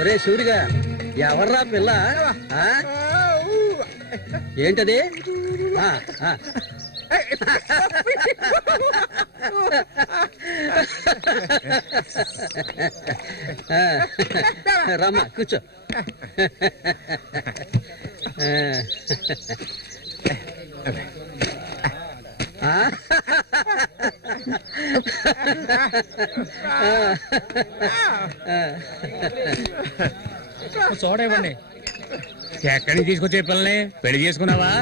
ఒరే సూరిగా, ఎవర్రా పిల్ల? ఏంటది? రమ్మా కూర్చో. చూడండి ఎక్కడికి తీసుకొచ్చే పిల్లని పెళ్లి చేసుకున్నావా?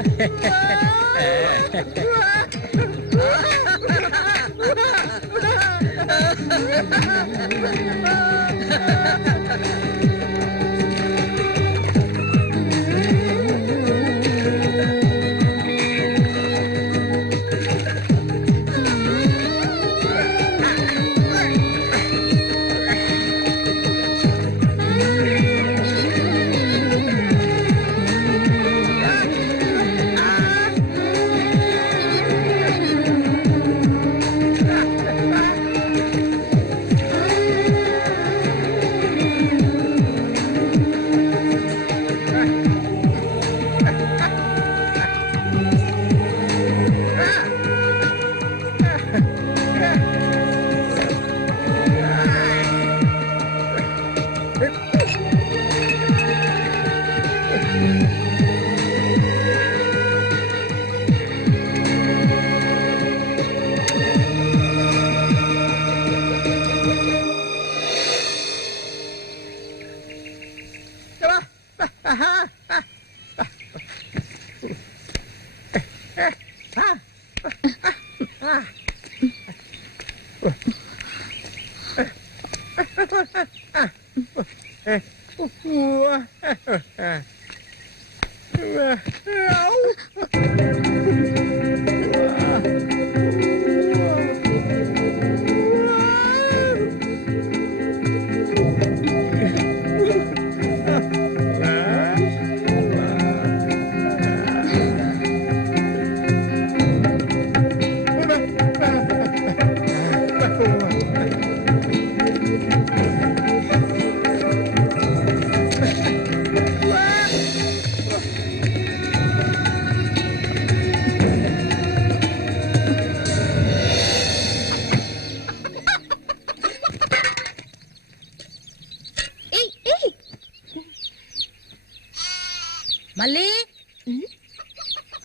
మళ్ళీ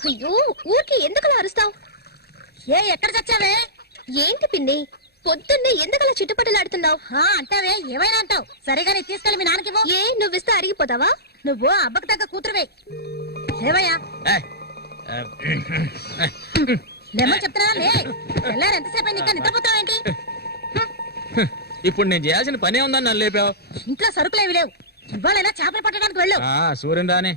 అయ్యో ఊరికి ఎందుకలా అరుస్తావు? ఎక్కడ చచ్చావే? ఏంటి పిన్ని పొద్దున్నే ఎందుకలా చిట్టుపట్టలాడుతున్నావు? అంటావే, ఏమైనా అంటావు. సరిగానే తీసుకెళ్ళి మీ నాన్నకి ఏ నువ్విస్తే అరిగిపోతావా? నువ్వు అబ్బకు తగ్గ కూతురువే. లేవయ్యా, లేమని చెప్తున్నా. లే, ఎంతసేపు ఇంకా నిద్రపోతావేంటి? ఇప్పుడు నేను చేయాల్సిన పనే ఉందని నన్ను లేపావు. ఇంట్లో సరుకులేవి లేవు. ఇవాళైనా చేపలు పట్టడానికి వెళ్ళు. సూర్యుని రాని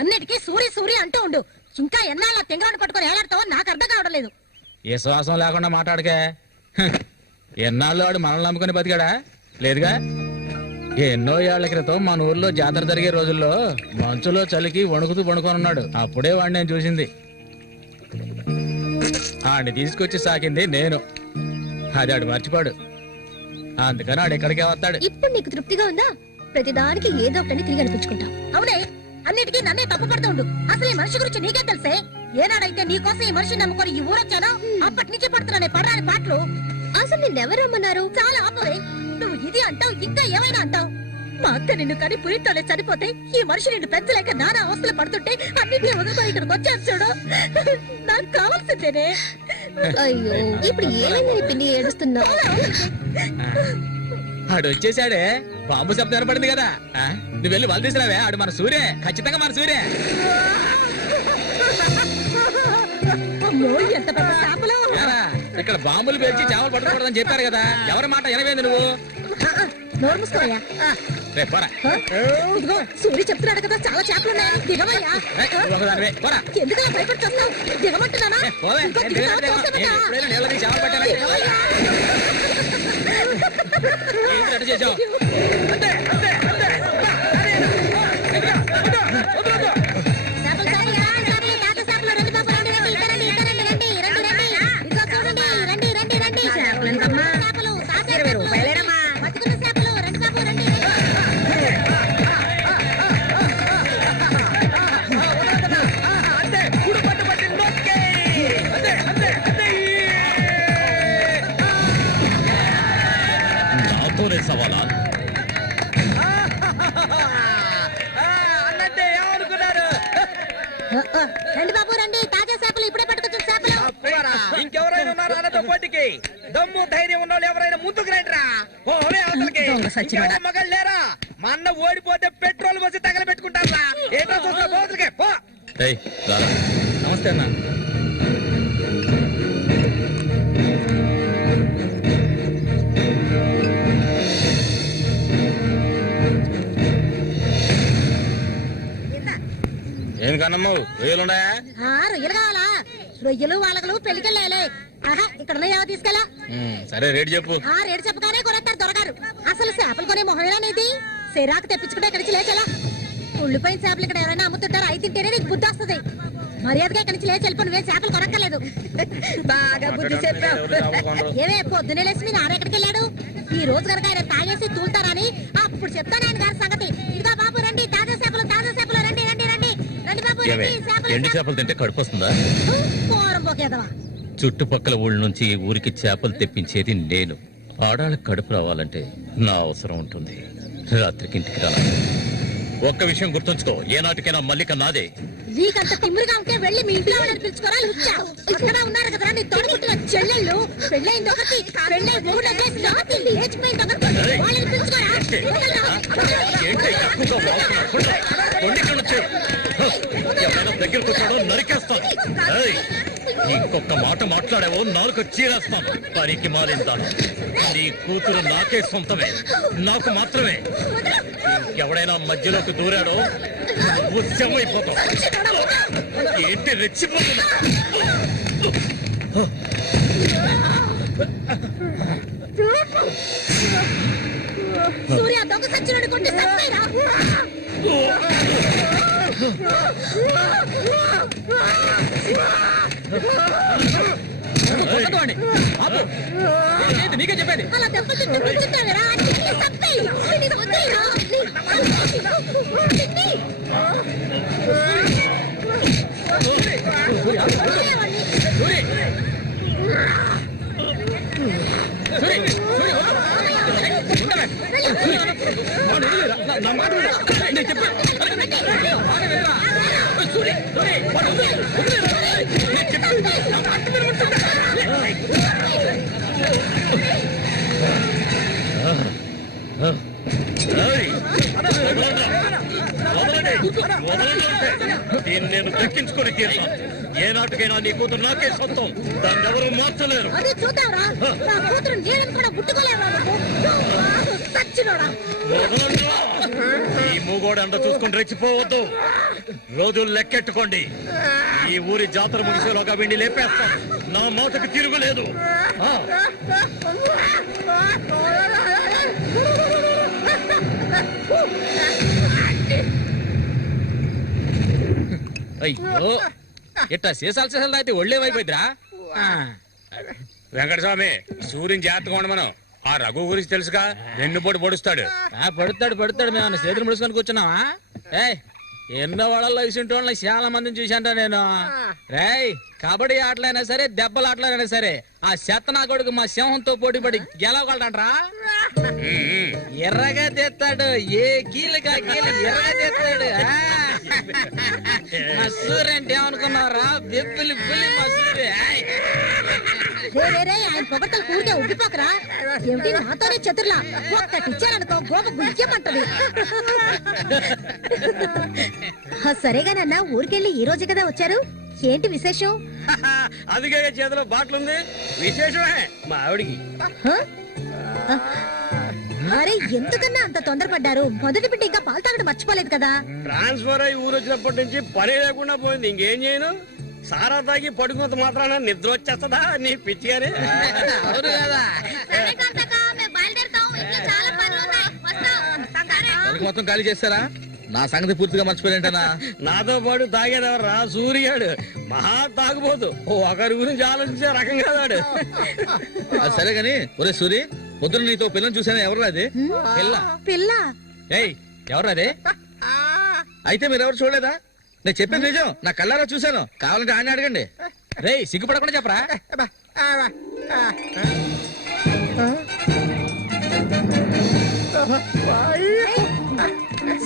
అన్నిటికీ సూరి సూరి అంటూ ఉండు. ఇంకా ఎన్నాళ్ళ తెంగరాడు పట్టుకొని ఏలాడతావో నాకు అర్థం కావడం లేదు. ఏ శ్వాసం లేకుండా మాట్లాడకే. ఎన్నాళ్ళు వాడు మనల్ని నమ్ముకుని బతికాడా? లేదుగా. ఎన్నో ఏళ్ల క్రితం మన ఊర్లో జాతర జరిగే రోజుల్లో మంచులో చలికి వణుకుతూ పడుకొనున్నాడు. అప్పుడే వాడిని నేను చూసింది. ఆడిని తీసుకొచ్చి సాకింది నేను. అది ఆడు మర్చిపోడు. అందుకని ఆడు ఎక్కడికే వస్తాడు. ఇప్పుడు నీకు తృప్తిగా ఉందా? ప్రతిదానికి ఏదో ఒకటి తిరిగి అనిపించుకుంటావు. అవునే, అన్నిటికీ నన్నే తప్పు పడుతూ ఉండు. అసలు ఈ మనిషి గురించి నీకే తెలుసే. ఏనాడైతే నీకోసం ఈ మనిషిని నమ్ముకొని ఈ ఊరొచ్చానో అప్పటి నుంచి పడుతున్నానే పడరాని పాటలు. అసలు నిన్నెవరు రమ్మన్నారు? చాలా ఆపవే. నువ్వు ఇది అంటావు, ఇంకా ఏమైనా అంటావు. మా అత్త నిన్ను కని పురితోనే చనిపోతే ఈ మనిషి నిన్ను పెంచలేక నానా అవస్థలు పడుతుంటే అన్నిటినీ వదులుకొని ఇక్కడికి వచ్చాను చూడు. నాకు కావాల్సిందేనే. అయ్యో, ఇప్పుడు ఏమైందని పిన్ని ఏడుస్తున్నావు? ఆడు వచ్చేసాడే. బాంబు శబ్దం ఏర్పడింది కదా. నువ్వు వెళ్ళి వాళ్ళు తీసుకురావే. ఆడు మన సూర్య, ఖచ్చితంగా మన సూర్య. అమ్మో, ఎంత పెద్ద చేపలు. ఇక్కడ బాంబులు పేల్చి చేపలు పట్టుకోవడం చెప్పారు కదా, ఎవరి మాట వినవేంది నువ్వు? నోరు మూసుకోవయ్యా. రేపు పోరా. ఇదిగో సూర్య చెప్తున్నాడు కదా, చాలా చేపలు ఉన్నాయి, దిగవయ్యా. నువ్వు ఒకదానివే, పోరా. ఎందుకు భయపడి వస్తావు? దిగమంటున్నానా? పోవే. ఇంకో నేను దిగుతావా? దిగను, చూస్తాను నేను కదా. ఎప్పుడైనా నీళ్ళ దిగి చేపలు పట్టానా? దిగవయ్యా. ఏంటి అటు చేసావు? చేపలు, చేపలు, తాత చేపలు, రండి బాబు, రండి, రండి, ఇక రండి, ఇక రండి, రండి, రండి, రండి. ఇదిగో చూడండి, రండి, రండి, రండి. చేపలు, తాజా చేపలు, బతుకున్న చేపలు, రండి బాబు, రండి, రండి. నాతోనే సవాలా? అన్నట్టే ఏమనుకున్నారు? రండి బాబు, రండి, తాజా చేపలు, ఇప్పుడే పట్టుకొచ్చిన చేపలు. ఇంకెవరైనా ఉన్నారా అన్నతో పోటీకి? దమ్ము ధైర్యం ఉన్న వాళ్ళు ఎవరైనా ముందుకు రండిరా. ఓరే అవతలకి. ఇంకెవరైనా మగాళ్ళు లేరా? మా అన్న ఓడిపోతే పెట్రోల్ పోసి తగలబెట్టుకుంటారా? ఏంటో చూస్తా పోతులకే పో. నమస్తే అన్న. ఏం కన్నమ్మావు, రొయ్యలున్నాయా? రొయ్యలు కావాలా? రొయ్యలు వాళ్ళగలు పెళ్లికెళ్ళాలి. ఆహా, ఇక్కడ ఏవో తీసుకెళ్ళా. సరే రేటు చెప్పు. రేటు చెప్పగానే కొనేస్తారు దొరగారు. అసలు చేపలు కొనే మొహమేనేది? సిరాకు తెప్పించుకుంటే ఇక్కడికి లేచెలా. ఉళ్ళిపోయిన చేపలు ఇక్కడ ఎవరైనా అమ్ముతుంటారు, అయి తింటేనే నీకు బుద్ధి వస్తుంది. మర్యాదగా ఇక్కడి నుంచి లేచి వెళ్ళిపో, నువ్వే చేపలు కొనక్కర్లేదు. బాగా బుద్ధి చెప్పావు. ఏవే పొద్దునే లేచి మీ నాన్న ఎక్కడికి వెళ్ళాడు? ఈ రోజు కనుక ఆయన తాగేసి తూలుతారని అప్పుడు చెప్తాను ఆయన గారి సంగతి. ఇదిగో బాబు, రండి, తాజా చేపలు, తాజా చేపలు, రండి, రండి, రండి, రండి బాబు, రండి. ఎండి చేపలు తింటే కడుపు వస్తుందా? పోరం పోకేదవా. చుట్టుపక్కల ఊళ్ళ నుంచి ఈ ఊరికి చేపలు తెప్పించేది నేను. ఆడాళ్ళకి కడుపు రావాలంటే నా అవసరం ఉంటుంది. రాత్రికి ఇంటికి రా. ఒక్క విషయం గుర్తుంచుకో, ఏనాటికైనా మల్లిక నాదే. నీకంత తిమ్మిరిగా ఉంటే వెళ్ళి మీ ఇంట్లో వాళ్ళని పిలుచుకోరా. లుచ్చా ఇక్కడ ఉన్నారు కదా నీ తోడుకుంటున్న చెల్లెళ్ళు. పెళ్ళైంది ఒకటి, పెళ్ళై మూడు లేచిపోయింది ఒకటి, వాళ్ళని పిలుచుకోరా. ఎవరైనా దగ్గరకు వచ్చాడో నరికేస్తాను. ఇంకొక మాట మాట్లాడావో నాలుగు చీరేస్తాను. పనికి మారిందాను. నీ కూతురు నాకే సొంతమే, నాకు మాత్రమే. ఇంకెవడైనా మధ్యలోకి దూరాడో ఉత్సవమైపోతావు. ఏంటి రెచ్చిపోతున్నా? సూర్య దొంగ సచ్చినోడు కొట్టి చంపేరా. నీకే చెప్పేది. అలా దెబ్బలు కూర్చుంటావేరా, చంపేయి. దీన్ని నేను దక్కించుకొని తీరుతాను. ఏనాటికైనా నీ కూతురు నాకే సొంతం, దాన్ని ఎవరు మార్చలేరు. అది చూద్దాంరా, నా కూతురు నీళ్ళని కూడా ముట్టుకోలేవా సచ్చినోడా. ఈ మూగోడు అంట చూసుకుని రెచ్చిపోవద్దు. రోజులు లెక్కెట్టుకోండి. ఈ ఊరి జాతర ముగిసేలోగా వీడిని లేపేస్తాను. నా మాటకు తిరుగులేదు. అయ్యో, ఇట్టా సీసాలు అయితే ఒళ్ళేమైపోయిద్దిరా. వెంకటస్వామి, సూర్యుని జాగ్రత్తగా ఉండమను. ఆ రఘు గురించి తెలుసుగా, వెన్నుపోటు పొడుస్తాడు. పడుతాడు. మేము చేతులు ముడుచుకొని కూర్చున్నావా? ఎన్నో వాళ్ళల్లో ఇసుంటి వాళ్ళని చాలా మందిని చూశాంటా నేను. రేయ్, కబడ్డీ ఆటలైనా సరే, దెబ్బల ఆటలైనా సరే, ఆ శతనా కొడుకు మా సింహంతో పోటీపడి గెలవగలడంట్రా. ఎర్రగా తెస్తాడు, ఏ కీలుగా కీలు ఎర్రగా తెస్తాడు. మా సూర్య అంటే ఏమనుకున్నారా? బెబ్బులి బుల్లి మా సూర్య. ఆయన పొగట్టలు కూడితే ఉబ్బిపోకరా. ఏమిటి నాతోనే చతుర్లా? ఒక్కటిచ్చారనుకో గోప గుయ్యమంటది. సరేగానన్నా, ఊరికెళ్ళి ఈ రోజు కదా వచ్చారు. ఏంటి విశేషం? అందుకే చేతిలో బాటిల్ ఉంది. విశేషమే మా ఆవిడికి. హ? అరే ఎందుకన్నా అంత తొందరపడ్డారు? మొదటి బిడ్డ ఇంకా పాలు తాగడం మర్చిపోలేదు కదా? ట్రాన్స్ఫర్ అయ్యి ఊరు వచ్చినప్పటి నుంచి పని లేకుండా పోయింది. ఇంకేం చేయను? సారా తాగి పడుకున్నంత మాత్రాన నిద్ర వచ్చేస్తుందా నీ పిచ్చిగానే? అవును కదా. మొత్తం ఖాళీ చేస్తారా? నా సంగతి పూర్తిగా మర్చిపోయింటనా? నాతో పాటు తాగేదెవర్రా? సూర్యాడు మహా తాగుపోతు. ఒకరి గురించి ఆలోచించే రకం కాదాడు. అది సరే గాని ఒరే సూరి, పొద్దున నీతో పిల్లని చూసాను. ఎవరు అది పిల్ల? పిల్ల? ఏయ్ ఎవరు అదే? అయితే మీరెవరు చూడలేదా? నేను చెప్పేది నిజం, నా కళ్ళారా చూశాను. కావాలంటే ఆయన అడగండి. రేయ్ సిగ్గుపడకుండా చెప్పరా?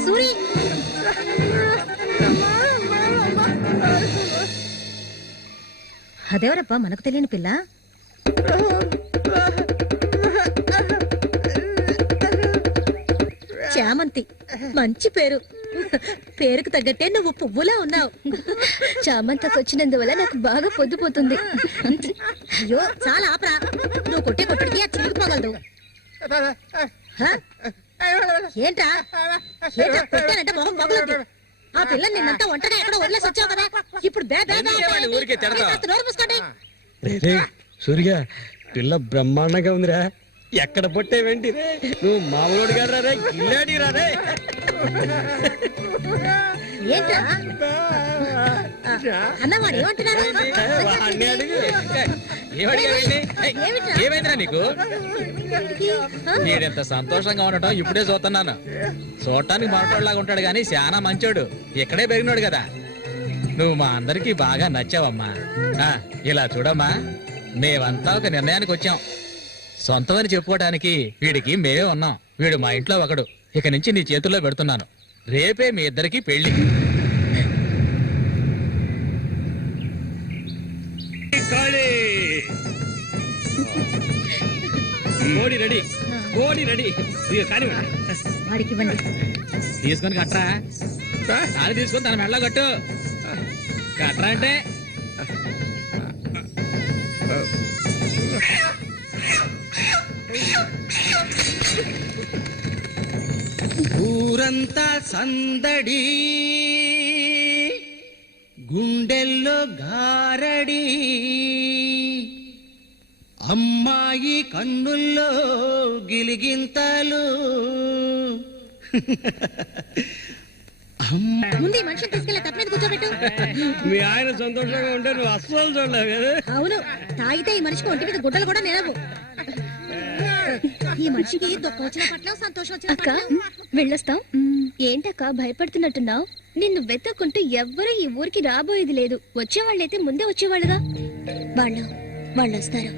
సూరి అదేవరబ్బా మనకు తెలియని పిల్ల? చామంతి. మంచి పేరు. పేరుకు తగ్గట్టే నువ్వు పువ్వులా ఉన్నావు. చామంతకు వచ్చినందువల్ల నాకు బాగా పొద్దుపోతుంది. అయ్యో చాలా ఆపరా. నువ్వు కొట్టే కొట్టుడికి ఆ చిరిగిపోగలదు. ఏంట్రా ఏంట్రా కొట్టానంటే మొహం పగులుద్ది. ఆ పిల్లని నిన్నంతా ఒంటరిగా ఎక్కడో వదిలేసి వచ్చావు కదా. ఇప్పుడు ఊరికే తిడతావా? నోరు మూసుకోండి. సూర్య పిల్ల బ్రహ్మాండంగా ఉందిరా. ఎక్కడ పొట్టే వెంటి రే? నువ్వు మామూలు గారు రే, గిల్లాడి రా రే. ఏంట్రా అన్నవాడు ఏమంటున్నాడు? వాడిని అడుగు. ఏమైందిరా నీకు? మీరెంత సంతోషంగా ఉండటం ఇప్పుడే చూస్తున్నాను. చూడటానికి మాట్లాడలాగా ఉంటాడు గాని చాలా మంచోడు. ఇక్కడే పెరిగినాడు కదా. నువ్వు మా అందరికి బాగా నచ్చావమ్మా. ఇలా చూడమ్మా, మేమంతా ఒక నిర్ణయానికి వచ్చాం. సొంతమని చెప్పుకోవటానికి వీడికి మేమే ఉన్నాం. వీడు మా ఇంట్లో ఒకడు. ఇక నుంచి నీ చేతుల్లో పెడుతున్నాను. రేపే మీ ఇద్దరికి పెళ్లి. కోడి రెడీ, కోడి రెడీ. కానీ వాడికి ఇవ్వండి. తీసుకొని కట్టరా. అది తీసుకొని తన మెడలో కట్టు. కట్టరా అంటే ఊరంతా సందడి, గుండెల్లో గారడి, అమ్మాయి కన్నుల్లో గిలిగింతలు. ముందు ఈ మనిషిని తీసుకెళ్ళి తప్ప మీద కూర్చోబెట్టు. మీ ఆయన సంతోషంగా ఉంటే నువ్వు అస్సలు చూడలేవు కదా. అవును, తాగితే ఈ మనిషికి ఒంటి మీద గుడ్డలు కూడా నిలవు. ఈ మనిషికి దుఃఖం వచ్చిన పట్ల సంతోషం వచ్చిన అక్క పట్ల. వెళ్ళొస్తాం. ఏంటక్క భయపడుతున్నట్టున్నావు? నిన్ను వెతకుంటూ ఎవ్వరూ ఈ ఊరికి రాబోయేది లేదు. వచ్చేవాళ్ళైతే ముందే వచ్చేవాళ్ళుగా. వాళ్ళు వస్తారు.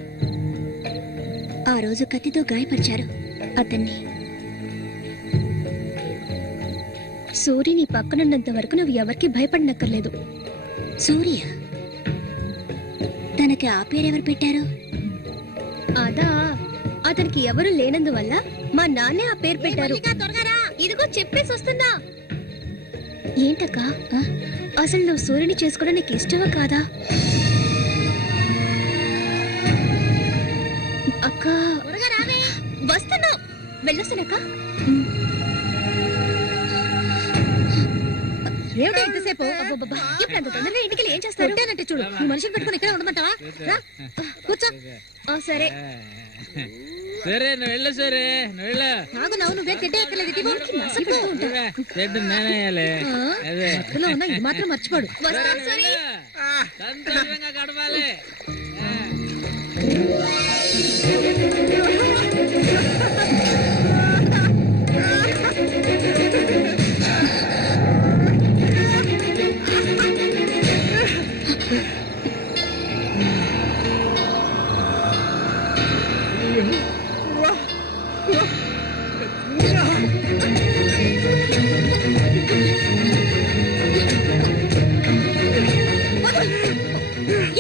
ఆ రోజు కత్తితో గాయపరిచారు అతన్ని. సూర్య నీ పక్కనున్నంత వరకు నువ్వు ఎవరికి భయపడనక్కర్లేదు. సూర్య తనకి ఆ పేరెవరు పెట్టారు? అదా, అతనికి ఎవరు లేనందువల్ల మా నాన్నే ఆ పేరు పెట్టారు. ఇదిగో చెప్పేసి వస్తున్నా. ఏంటక్క, అసలు నువ్వు సూర్యుని చేసుకోవడం నీకు ఇష్టమా కాదా? అక్క వస్తున్నా, వెళ్ళొస్తానక్క. ఏమిటి ఇంతసేపు? ఇప్పుడు అంత తొందరగా ఇంటికి ఏం చేస్తారు? అంటే చూడు, ఈ మనిషిని పెట్టుకుని ఇక్కడ ఉండమంటావా? రా, కూర్చో. సరే సరే నువ్వు వెళ్ళు. సరే నువ్వు వెళ్ళు. నాగు నవ్వు నువ్వే తిట్టే ఎక్కలేదు. మత్తులో ఉన్నా ఇది మాత్రం మర్చిపోడు. వస్తాను సూరి. సంతోషంగా గడపాలి.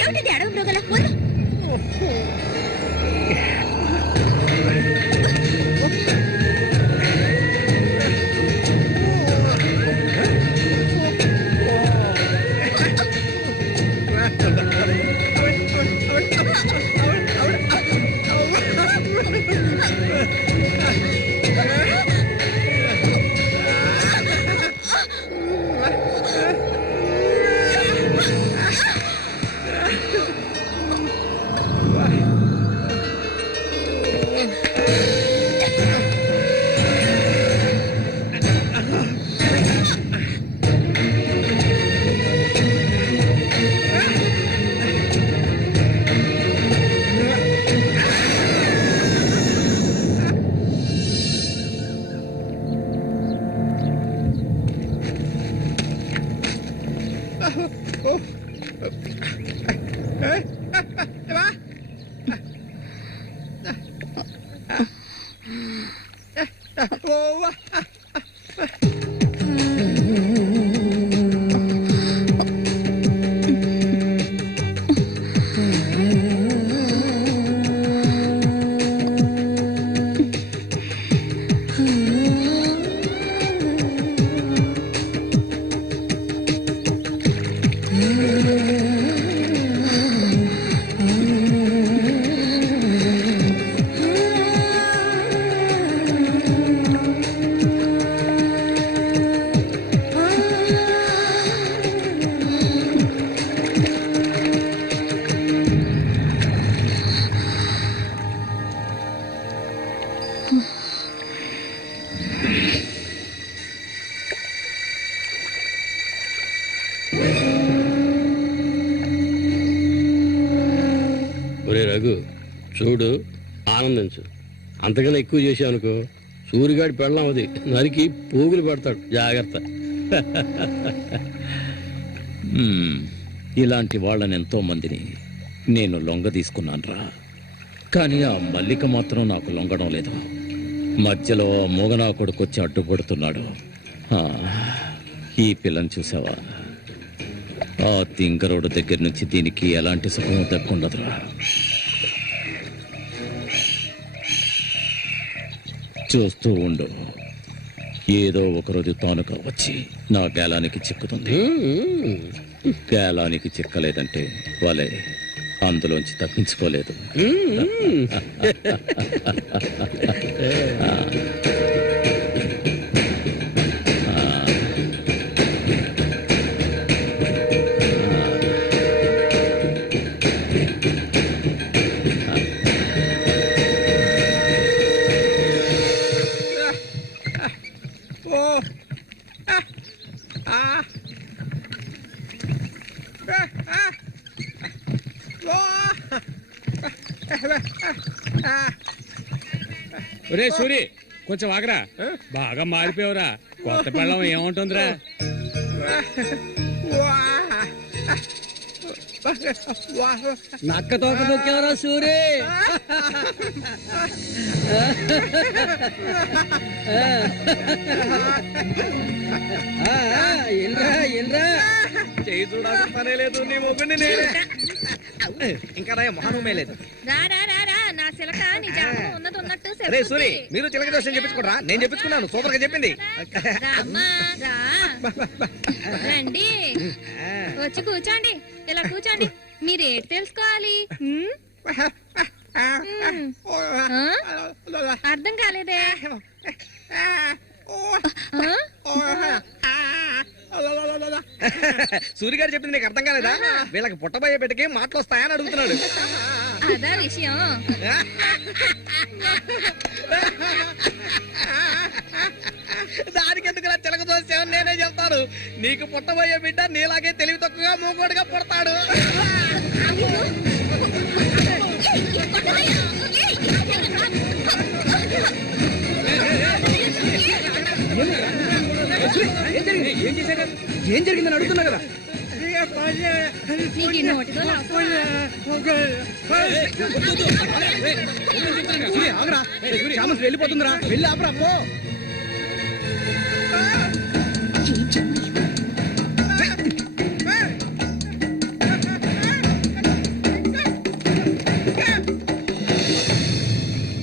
ఏమిటిది అడవి మృగాల చూడు ఆనందించు. అంతకన్నా ఎక్కువ చేసావు అనుకో సూరిగాడి పెళ్ళం అది నరికి పోగులు పెడతాడు. జాగ్రత్త. ఇలాంటి వాళ్ళని ఎంతో మందిని నేను లొంగ తీసుకున్నానురా. కానీ ఆ మల్లిక మాత్రం నాకు లొంగడం లేదు. మధ్యలో మూగనా కొడుకొచ్చి అడ్డుపడుతున్నాడు. ఈ పిల్లని చూసావా? ఆ తింకరోడు దగ్గర నుంచి దీనికి ఎలాంటి సుఖం దక్కుండదురా. చూస్తూ ఉండు, ఏదో ఒకరోజు తానుక వచ్చి నా గేలానికి చిక్కుతుంది. గేలానికి చిక్కలేదంటే వాళ్ళే అందులోంచి తప్పించుకోలేదు. ఒరే సూరి, కొంచెం ఆగరా. బాగా మారిపోయావురా. కొత్త పెళ్ళం ఏముంటుందిరా? నక్క తోక దొక్కేవరా సూరి. చేయి చూడాల్సిన పనే లేదు, నీ మొగ్గుని నేనే. ఇంకా మొహమే లేదు. రే సూరి, మీరు చిలక దోషం చెప్పించుకోరా? నేను చెప్పించుకున్నాను, సూపర్ గా చెప్పింది. రండి, వచ్చి కూర్చోండి. ఇలా కూర్చోండి. మీరేటి తెలుసుకోవాలి? అర్థం కాలేదే? సూరి గారు చెప్పింది నీకు అర్థం కాలేదా? వీళ్ళకి పుట్టబోయే బిడ్డకి మాటలు వస్తాయని అడుగుతున్నాడు. అదా విషయం. దానికి ఎందుకు చిలక దోషం నేనే చెప్తాను. నీకు పుట్టబోయే బిడ్డ నీలాగే తెలివి తక్కువగా మూకోడుగా పుడతాడు. ఏం జరిగిందని అడుగుతున్నా కదా. వెళ్ళిపోతుందిరా, వెళ్ళి ఆపరా.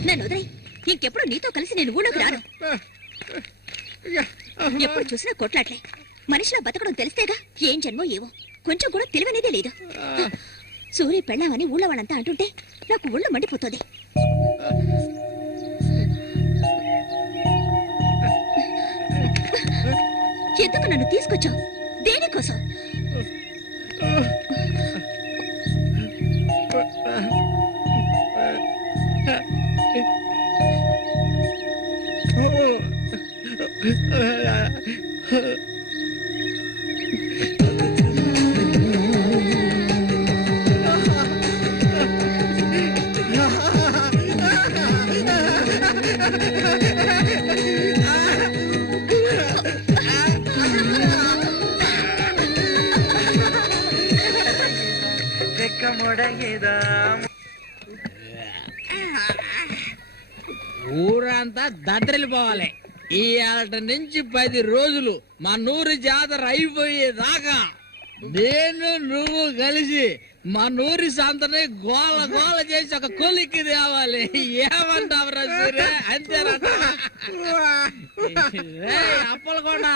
నన్ను వదిలేయ్. ఇంకెప్పుడు నీతో కలిసి నేను ఊళ్ళోకి రాను. ఎప్పుడు చూసినా కొట్లాట్లే. మనిషిలా బతకడం తెలిస్తేగా. ఏం జన్మో ఏవో, కొంచెం కూడా తెలివనేదే లేదు. సూర్య పెళ్ళామని ఊళ్ళో వాళ్ళంతా అంటుంటే నాకు ఊళ్ళో మండిపోతుంది. ఎందుకు నన్ను తీసుకొచ్చావు? దేనికోసం? ఊరంతా దద్దరిల్లిపోవాలి. ఈ ఏట నుంచి 10 రోజులు మా నూరు జాతర అయిపోయేదాకా నేను నువ్వు కలిసి మా నూరి సంతని గోల గోల చేసి ఒక కొలిక్కి తేవాలి. ఏమంటావురా సూర్య? అంతేనంట. అప్పలు కూడా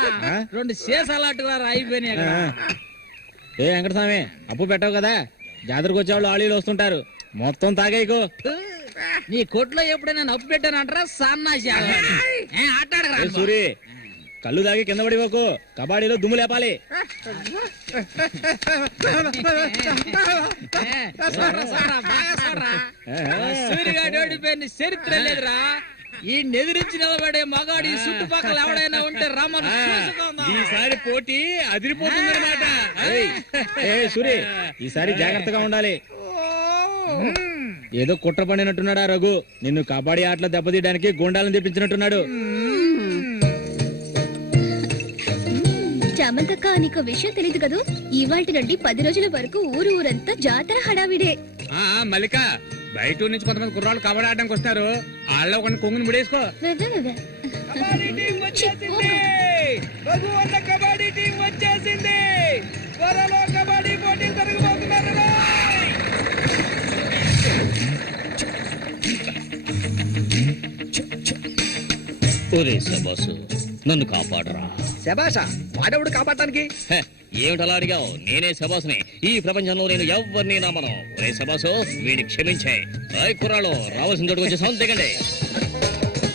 2 సీసాలట్టుగా అయిపోయినాయి. ఏ వెంకటస్వామి, అప్పు పెట్టావు కదా, జాతరకు వచ్చేవాళ్ళు ఆళీలు వస్తుంటారు, మొత్తం తాగేయకు. నీ కొట్లో ఎప్పుడైనా నప్పు పెట్టానంటారా? సన్నాసి ఆటాడరా సూరి, కళ్ళు తాగి కింద పడిపోకు, కబాడీలో దుమ్ము లేపాలి. సూర్యగాడు ఓడిపోయిన చరిత్ర లేదురా. ఈ నెదిరించి నిలబడే మగాడు ఈ చుట్టుపక్కల ఎవడైనా ఉంటే రమ్మను. ఈసారి పోటీ అదిరిపోతుందన్నమాట. సూరి, ఈసారి జాగ్రత్తగా ఉండాలి. ఏదో కుట్ర పడినట్టున్నాడా రఘు? నిన్ను కబడ్డీ ఆటలో దెబ్బతీయడానికి గుండాలను తెప్పించినట్టున్నాడు. చామంతక్క, నీకు విషయం తెలీదు కదూ, ఇవాల్టి నుండి 10 రోజుల వరకు ఊరంతా జాతర హడావిడే. మల్లిక, బయట ఊరు నుంచి కొంతమంది కుర్రాళ్ళు కబడ్డీ ఆడడానికి వస్తారు. వాళ్ళ ఒక కొంగుని ముడేసుకో. కబడ్డీ టీం వచ్చేసింది. రఘు అన్న కబడ్డీ టీం వచ్చేసింది. త్వరలో కబడ్డీ పోటీలు జరగబోతున్నారు. ఒరే శబాసు, నన్ను కాపాడరా. శబాషా, వాడెవడు కాపాడటానికి? ఏమిటలా అడిగావు? నేనే శబాసుని. ఈ ప్రపంచంలో నేను ఎవరిని నమ్మను. ఒరే శబాసు, వీడిని క్షమించే. కుర్రాళ్ళు రావాల్సిన చోటుకు వచ్చేసాం, దిగండి.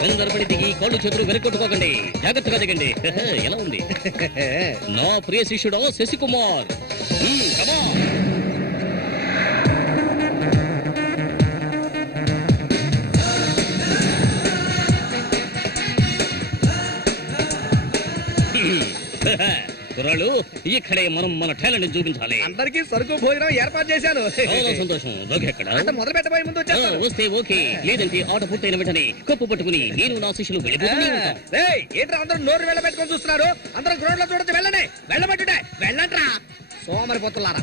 వెనుదరపడి దిగి కళ్ళు చేతులు వెనుకొట్టుకోకండి, జాగ్రత్తగా దిగండి. ఎలా ఉంది నా ప్రియ శిష్యుడు శశికుమార్? కుర్రాళ్ళు, ఇక్కడే మనం మన టాలెంట్ చూపించాలి. అందరికీ సరుకు భోజనం ఏర్పాటు చేశాను. చాలా సంతోషం. ఎక్కడ మొదలు పెట్టబోయే ముందు వస్తే ఓకే, లేదంటే ఆట పూర్తయిన వెంటనే కప్పు పట్టుకుని నేను నా శిష్యులు వెళ్ళిపోతూనే ఉంటాం. ఏంట్రా అందరూ నోరు వెళ్ళబెట్టుకొని చూస్తున్నారు? అందరూ గ్రౌండ్ లో చూడొచ్చు, వెళ్ళండి. వెళ్ళబట్టుంటే వెళ్ళంట్రా సోమరిపోతున్నారా.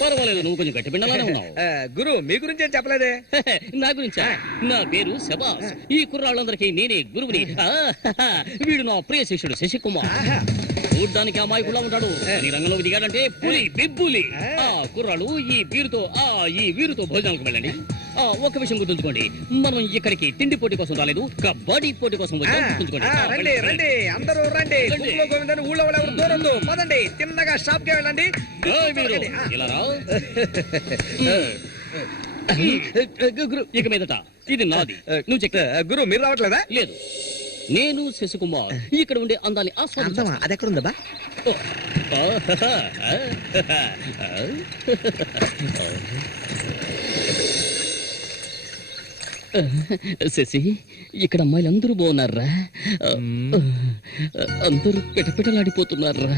పర్వాలేదు, నువ్వు కొంచెం గట్టి పిండాలనే ఉన్నావు. గురు, మీ గురించి ఏం చెప్పలేదే? నా గురించా? నా పేరు శబాస్. ఈ కుర్రాళ్ళందరికీ నేనే గురువుని. వీడు నా ప్రియ శిష్యుడు శశికుమార్. చూడ్డానికి అమాయకులా ఉంటాడు, నీ రంగంలోకి దిగాడంటే పులి బిబ్బులి. కుర్రాళ్ళు, ఈ వీరుతో భోజనానికి వెళ్ళండి. ఒక విషయం గుర్తుంచుకోండి, మనం ఇక్కడికి తిండి పోటీ కోసం రాలేదు, కబడ్డీ పోటీ కోసం రండి రండి, అందరూ రండి. గోవిందని ఊళ్ళో ఎవరు దూరం పదండి, తిన్నగా షాప్ కి వెళ్ళండి. ఇలా రా. ఇక మీదట ఇది నాది. నువ్వు చెక్. గురు, మీరు రావట్లేదా? లేదు, నేను శశికుమార్ ఇక్కడ ఉండే అందాన్ని ఆస్వాదించా. అది ఎక్కడ ఉందా? శశి, ఇక్కడ అమ్మాయిలు అందరూ బాగున్నారా? అందరూ పిటపిటలాడిపోతున్నారా?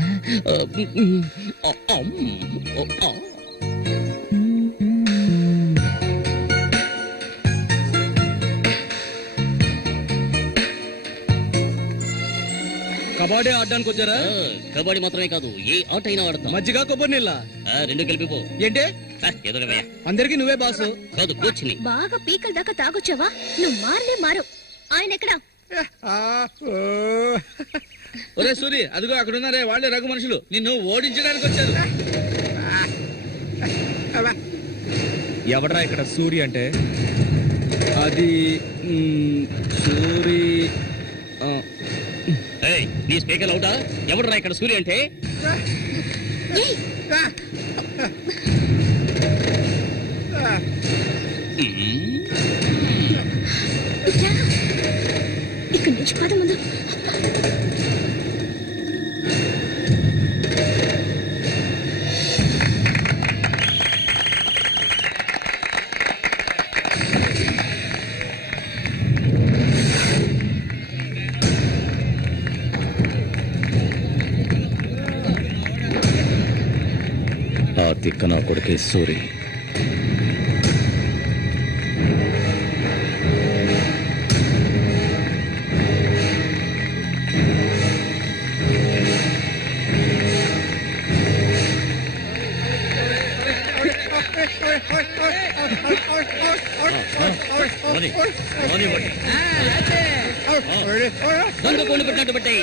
కబడ్డీ ఆడడానికి వచ్చారా? కబడ్డీ మాత్రమే కాదు, ఏ ఆట అయినా ఆడతాం. మజ్జిగ కొబ్బరి నీళ్ళ రెండు కలిపిపో. ఏంటే ఎదురవే? అందరికి నువ్వే బాసు కాదు, కోచ్ని. బాగా పీకల దాకా తాగొచ్చావా? నువ్వు మారు. ఆయన ఎక్కడా? ఒరే సూరి, అదిగో అక్కడ ఉన్నారే, వాళ్ళే రఘు మనుషులు. నిన్ను ఓడించడానికి వచ్చారు. ఎవడరా ఇక్కడ సూరి అంటే? అది సూరి. నీ స్పీకర్ అవుతా? ఎవడరా ఇక్కడ సూర్య అంటే? ఇక్కడి నుంచి పద ముందు. ఆ తిక్క నా కొడుకే సూరి. కొండు పెట్టినట్టు పెట్టాయి.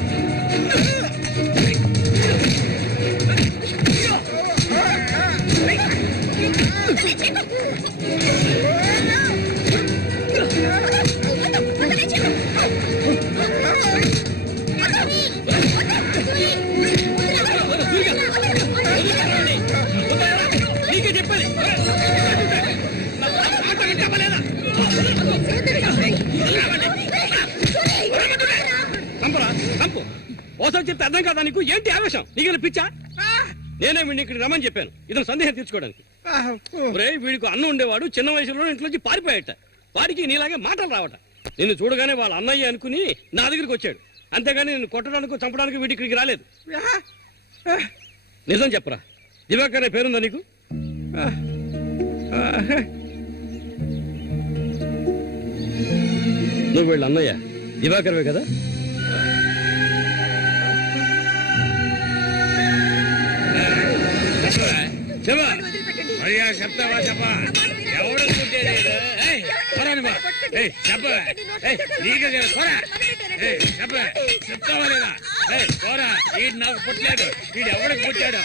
ఎన్నిసార్లు చెప్తే అర్థం కాదా నీకు? ఏంటి ఆవేశం? నీకు పిచ్చా? నేనే వీడిని ఇక్కడికి రమ్మని చెప్పాను ఇతను సందేహం తీర్చుకోవడానికి. వీడికి అన్న ఉండేవాడు, చిన్న వయసులో ఇంట్లోంచి పారిపోయాట. వాడికి నీలాగే మాటలు రావట. నిన్ను చూడగానే వాళ్ళ అన్నయ్య అనుకుని నా దగ్గరికి వచ్చాడు. అంతేగాని నిన్ను కొట్టడానికి చంపడానికి వీడి ఇక్కడికి రాలేదు. నిజం చెప్పరా, దివాకర్ అనే పేరుందా నీకు? నువ్వు వీళ్ళ అన్నయ్య దివాకర్వే కదా? చెప్తావా? చెప్పా ఎవడు చెప్తావా లేదా? పోరా, వీడు నాకు పుట్టలేడు. వీడు ఎవడికి పుట్టాడు?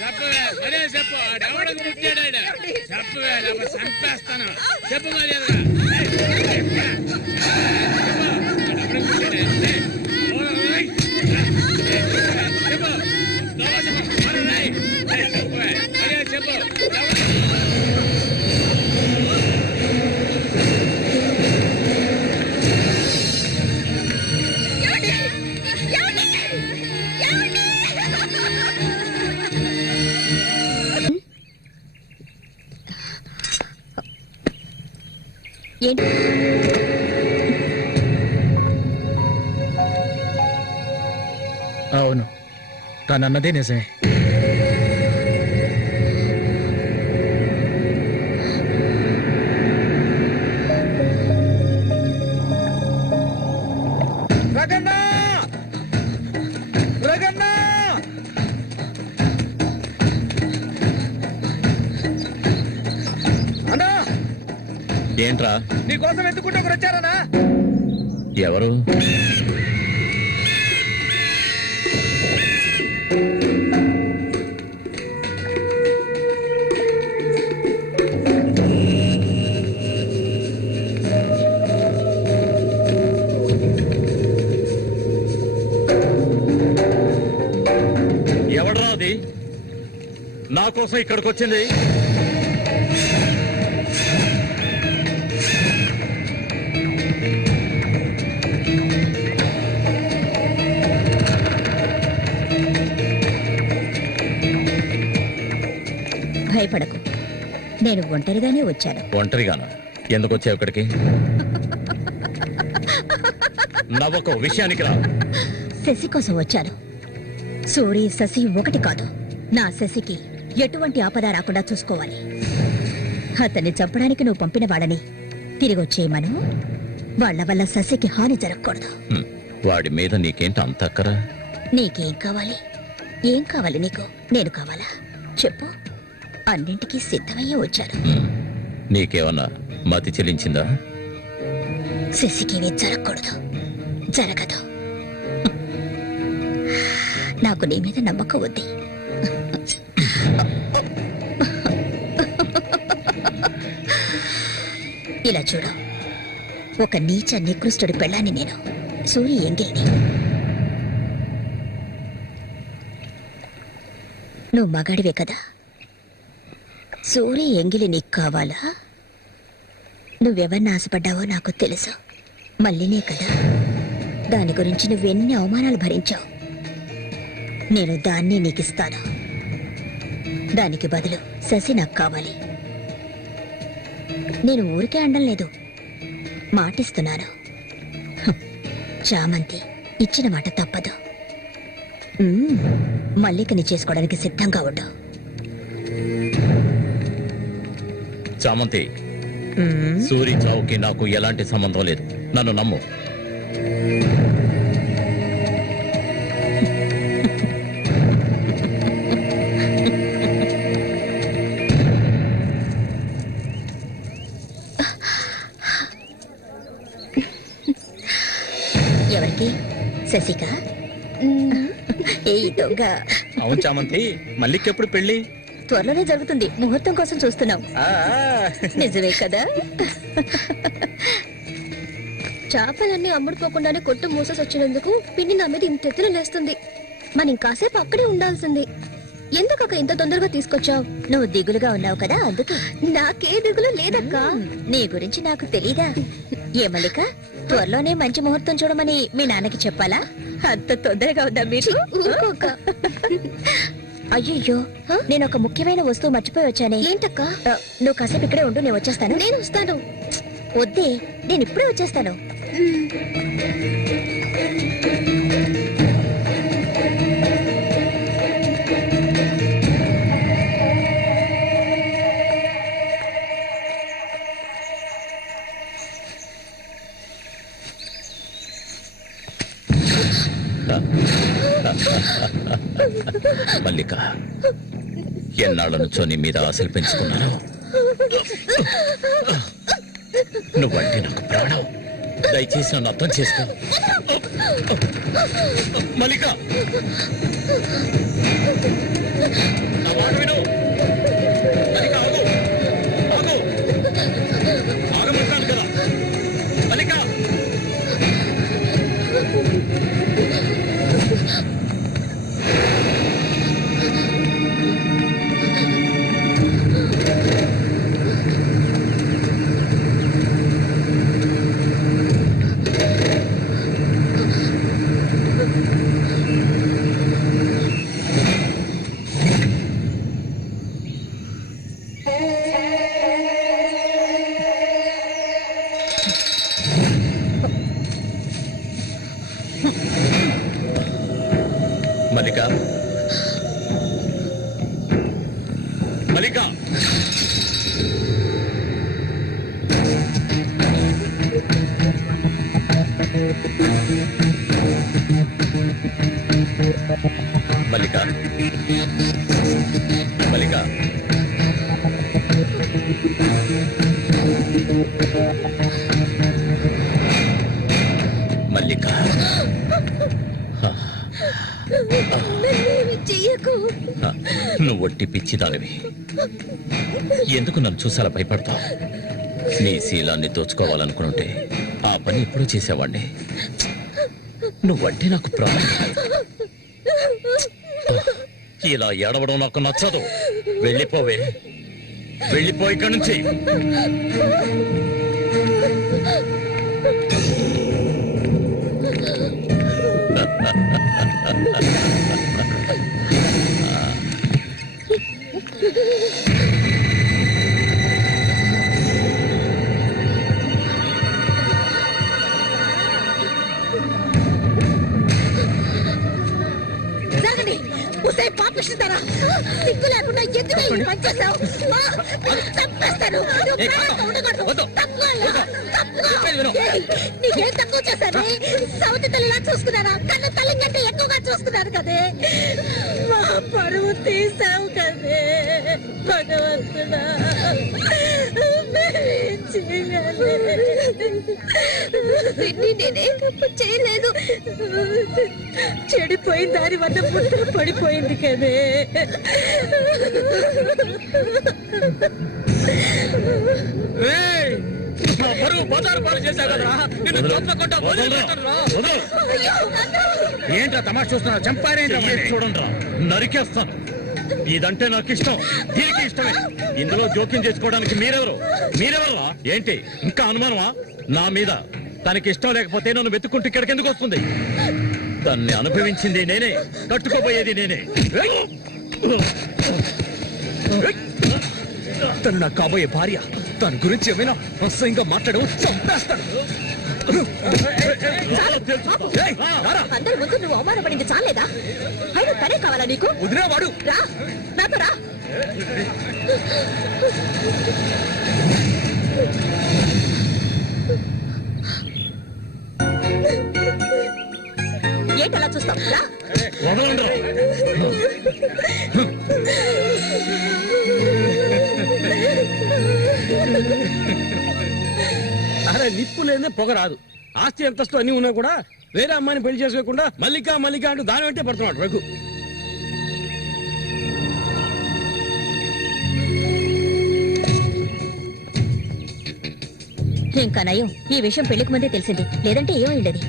చెప్పవే, మరే చెప్పు. ఎవడికి పుట్టాడు? చెప్పవే, లేకపోతే చంపేస్తాను. చెప్పు మర్యాదగా. అవును, తనన్నదే నిజమే. ఏంట్రా? నీకోసం ఎందుకుంటే ఒకరు వచ్చారనా? ఎవరు? ఎవడరా అది నా కోసం ఇక్కడికి వచ్చింది? భయపడకు, నేను ఒంటరిగానే వచ్చాను. ఒంటరిగానా? ఎందుకు వచ్చావు ఇక్కడికి? నవ్వకు, విషయానికి రా. శశి కోసం వచ్చాను. సూరి, శశి ఒకటి కాదు. నా శశికి ఎటువంటి ఆపద రాకుండా చూసుకోవాలి. అతన్ని చంపడానికి నువ్వు పంపిన వాళ్ళని తిరిగి వచ్చేయమను. వాళ్ల వల్ల శశికి హాని జరగకూడదు. వాడి మీద నీకేంటి అంత అక్కరా? నీకేం కావాలి? ఏం కావాలి నీకు? నేను కావాలా? చెప్పు. అన్నింటికీ సిద్ధమయ్యే వచ్చాను. నీకేమన్నా మతి చెల్లించిందా? శశికేమీ జరగకూడదు, జరగదు. నాకు నీ మీద నమ్మకం ఉంది. ఇలా చూడు, ఒక నీచ నికృష్టుడి పెళ్ళాన్ని నేను, సూరి ఎంగిలిని. నువ్వు మగాడివే కదా? సూరి ఎంగిలి నీకు కావాలా? నువ్వెవరిని ఆశపడ్డావో నాకు తెలుసు. మళ్ళీనే కదా. దాని గురించి నువ్వెన్ని అవమానాలు భరించావు. నేను దాన్ని నీకిస్తాను. దానికి బదులు శశి నాకు కావాలి. నేను ఊరికే అండం లేదు, మాటిస్తున్నాను. చామంతి ఇచ్చిన మాట తప్పదు. మల్లికని చేసుకోవడానికి సిద్ధంగా ఉండు. చామంతి, సూరి చావుకి నాకు ఎలాంటి సంబంధం లేదు. నన్ను నమ్ము. ఎవరికి? శశిక? ఏ దొంగ! అవును చామంతి, మల్లికెప్పుడు పెళ్లి? త్వరలోనే జరుగుతుంది. ముహూర్తం కోసం చూస్తున్నాం. నిజమే కదా? చేపలన్నీ అమ్ముడుపోకుండానే కొట్టు మూసేసి వచ్చినందుకు పిన్ని నా మీద ఇంత ఎత్తున లేస్తుంది. మనం ఇంకాసేపు అక్కడే ఉండాల్సింది. ఎందుకక్క ఇంత తొందరగా తీసుకొచ్చావు? నువ్వు దిగులుగా ఉన్నావు కదా, అందుకే. నాకే దిగులు లేదక్క. నీ గురించి నాకు తెలీదా? ఏ మల్లిక, త్వరలోనే మంచి ముహూర్తం చూడమని మీ నాన్నకి చెప్పాలా? అంత తొందరగా ఉందా మీరు? ఊరుకోక. అయ్యయ్యో, నేను ఒక ముఖ్యమైన వస్తువు మర్చిపోయి వచ్చానే. ఏంటక్క? నువ్వు కాసేపు ఇక్కడే ఉండు, నేను వచ్చేస్తాను. నేను వస్తాను. వద్దే, నేను ఇప్పుడే వచ్చేస్తాను. మల్లిక, ఎన్నాళ్ళ నుంచో నీ మీద ఆశలు పెంచుకున్నాను. నువ్వంటే నాకు ప్రాణం. దయచేసి నన్ను అర్థం చేసుకో. మల్లిక, నా మాట విను. మల్లిక, ఆగు ఆగు, ఆగమంటాను కదా. మల్లిక, మల్లిక, మల్లిక, మల్లిక, మల్లిక, మల్లిక, చెయ్యకు. నువ్వు ఒట్టి పిచ్చిదానివి. ఎందుకు నన్ను చూసాలా భయపడతావు? నీ శీలాన్ని దోచుకోవాలనుకుంటే ఆ పని ఎప్పుడు చేసేవాడిని. నువ్వంటే నాకు ప్రాణం. ఇలా ఏడవడం నాకు నచ్చదు. వెళ్ళిపోవే, వెళ్ళిపో ఇక్కడి నుంచి. జరగండి. ఉసే పాపిస్తారా? సిగ్గు లేకుండా ఎందుకు ఈ పని చేశావు? చంపేస్తాను. నీకేం తక్కువ చేశాను? సౌతి తల్లిలా చూసుకున్నారా? కన్ను తల్లి కంటే ఎక్కువగా చూసుకున్నారు కదే. మా పరువు తీసావు కదే భగవంతుడా. నేనే చేయలేదు. చెడిపోయిన దాని వల్ల పుట్టుకు పడిపోయింది కదే. ఏంట్రా తమాషా చూస్తున్నా? చంపారేంట్రా? చూడండి రా, నరికేస్తాను. ఇదంటే నాకు ఇష్టం, దీనికి ఇష్టమే. ఇందులో జోక్యం చేసుకోవడానికి మీరెవరు? ఏంటి ఇంకా అనుమానమా నా మీద? తనకి ఇష్టం లేకపోతే నన్ను వెతుక్కుంటూ ఇక్కడికి ఎందుకు వస్తుంది? దాన్ని అనుభవించింది నేనే, కట్టుకోబోయేది నేనే. తను నాకు కాబోయే భార్య. దాని గురించి ఏమైనా అసహ్యంగా మాట్లాడు, చంపేస్తాను. అందరి ముందు నువ్వు అవమానపడింది చాలేదా? అయినా తనే కావాలా నీకు? వదిలేవాడు. రా, నాతో రా. ఏంటలా చూస్తావు? రా. అరే, నిప్పు లేదే పొగ రాదు. ఆస్తి అంతస్తు అన్ని ఉన్నా కూడా వేరే అమ్మాయిని పెళ్లి చేసుకోకుండా మల్లిక మల్లిక అంటూ దాని వెంటే పడుతున్నాడు రఘు. ఇంకా నయం, ఈ విషయం పెళ్లికి ముందే తెలిసింది. లేదంటే ఏమైండది?